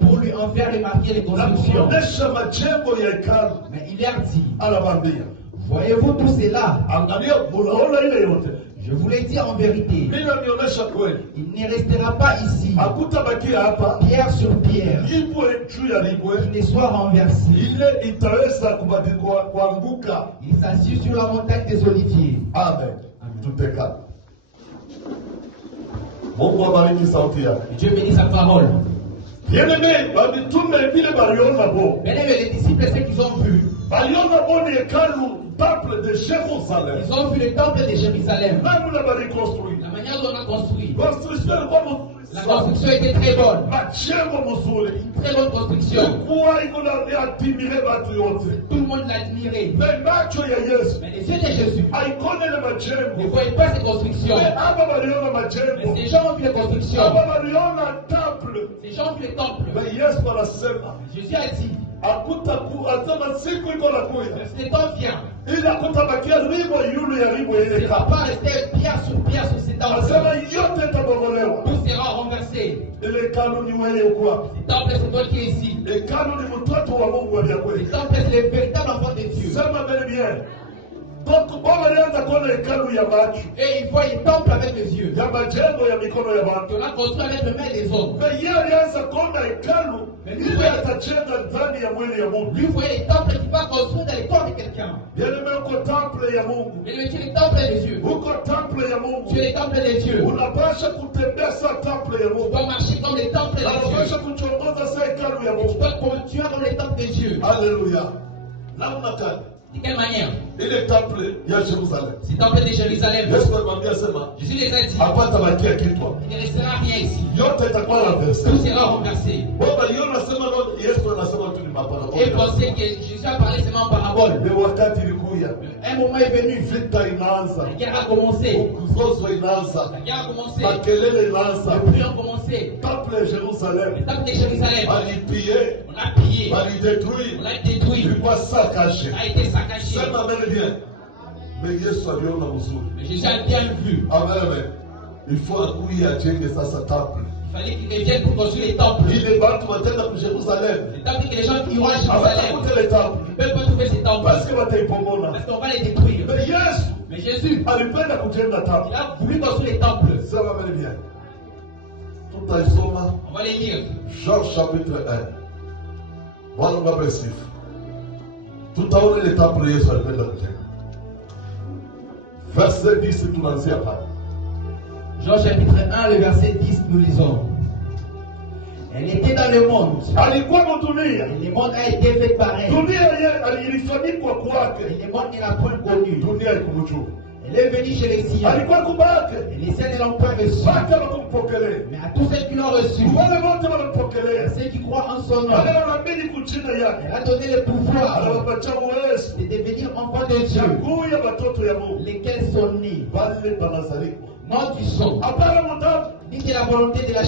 pour lui en faire remarquer les constructions. Mais il leur dit, voyez-vous tout cela? Je vous l'ai dit en vérité, il ne restera pas ici pierre sur pierre qui ne soit renversé. Il s'assied sur la montagne des Oliviers. Amen. Tout est calme. Dieu bénit sa parole. Bien-aimé, les disciples, ceux qu'ils ont vu, temple de Jérusalem. Ils ont vu le temple de Jérusalem. La manière dont on a construit. La construction était très bonne. Une très bonne construction. Tout le monde l'a admiré. Mais les yeux de Jésus ne voyaient pas ces constructions. Mais ces gens ont vu les constructions. Ces gens ont vu les temples. Jésus a dit, ce temps vient. Il ne va pas rester pierre sur pierre sur ces temples. Tout sera renversé. Ce temple, c'est toi qui es ici. Ce temple, c'est le véritable enfant de Dieu. Et il voit les temples avec les yeux. On a construit avec les mains des hommes. Mais lui voyait les temples qui va construire dans les corps de quelqu'un. Mais tu es le temple des dieux. Tu es le temple des dieux. Tu dois marcher comme les temples des dieux. Tu dois continuer comme les temples des dieux. Alléluia. De quelle manière? Il est temple de Jérusalem. C'est le temple de Jérusalem. Jésus les a dit, il ne restera rien ici. Tout sera renversé. Et pensez que Jésus a parlé seulement en parabole. Un moment est venu. La guerre a commencé. La guerre a commencé. Les prix ont commencé. Le temple de Jérusalem. On l'a pillé. On l'a détruit. On a été saccagé. Mais Jésus a bien vu. Amen. Il faut accueillir à Dieu de sa temple. Il fallait qu'ils reviennent pour construire les temples. Il est battu à Jérusalem. Les temples que les gens qui iront à Jérusalem. Ils ne peuvent pas trouver ces temples. Parce qu'on va les détruire. Mais Jésus, il a voulu construire les temples. Ça va bien. On va les lire. Georges chapitre 1. Voilà ma bref. Tout à l'heure, les temples de Jésus. Verset 10, tout l'ancien part. Jean chapitre 1, le verset 10, nous lisons. Elle était dans le monde. Et le monde a été fait pareil. Et le monde ne l'a point connu. Elle est venue chez les siens. Et les siens ne l'ont pas reçu. Mais à tous ceux qui l'ont reçu, à ceux qui croient en son nom, elle a donné le pouvoir de devenir enfants de Dieu, lesquels sont nés, non du sang, ni de la volonté de la